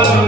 Oh.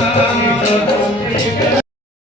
Thank you.